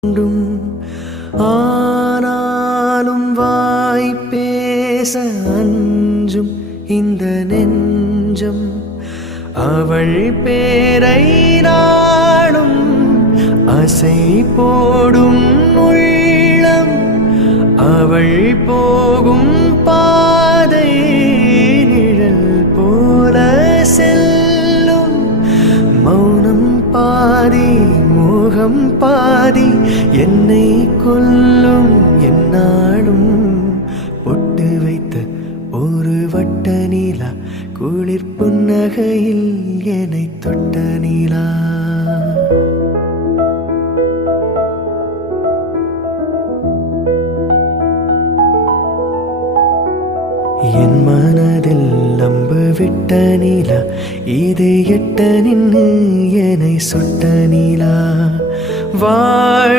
வேண்டும். ஆனாலும் வாய் பேச அஞ்சும் இந்த நெஞ்சம். அவள் பேரை நாடும் அசை போடும் உள்ளம். அவள் போகும் பாதை நிழல் போல செல்லும். மௌனம் பாதி மோகம் பாதி என்னை கொல்லும் என்னாலும் பொட்டு வைத்த ஒரு வட்ட நீலா குளிர் புன்னகையில் என்னை தொட்ட நீலா. என் மனதில் நம்பு விட்ட நீலா இது எட்ட நின்று என்னை சுட்ட நீலா. Varna.